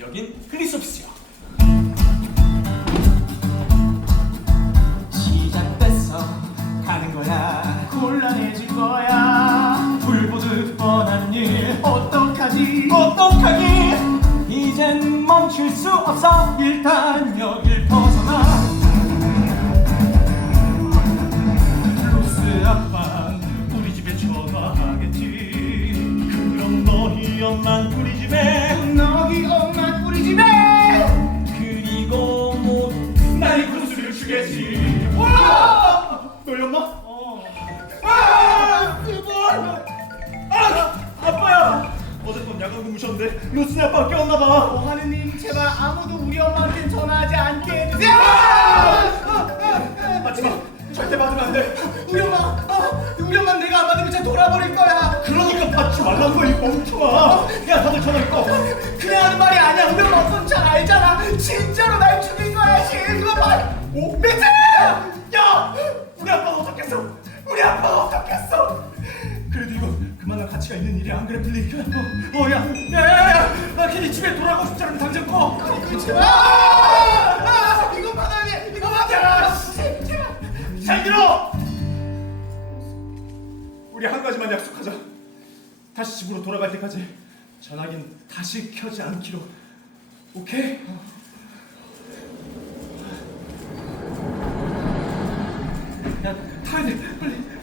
여긴 플리소프스요. 시작됐어. 가는 거야. 곤란해질 거야. 불 보듯 뻔한 일. 어떡하지? 어떡하기 이젠 멈출 수 없어. 일단 여길 벗어나. 로스 아빠 우리 집에 전화하겠지. 그럼 너희 엄만 어. 아! 그걸! 아! 아빠야! 어젯밤 야간 근무셨는데 로스네 아빠가 깨웠나 봐 어, 하느님 제발 아무도 우리 엄마한테 전화하지 않게 해주세요 하지마 절대 받으면 안 돼 우리 엄마 어, 우리 엄마 내가 안 받으면 진짜 돌아버릴 거야 그러니까 받지 거야 이 멍청아 야 다들 전화 꺼 그냥 하는 말이 아니야 우리 엄마 없으면 잘 알잖아 진짜로 날 죽인 거야 봐 오? 미친! 어떻겠어 그래도 이거 그만한 가치가 있는 일이 안 그래 플리 어, 어, 야, 야, 야, 야, 나 괜히 집에 돌아가고 싶지 않으면 당장 꺼. 그렇지 마. 아, 이거 받아야 이거 받아. 잘 들어. 우리 한 가지만 약속하자. 다시 집으로 돌아갈 때까지 전화기는 다시 켜지 않기로. 오케이? 야, 타야 돼, 빨리.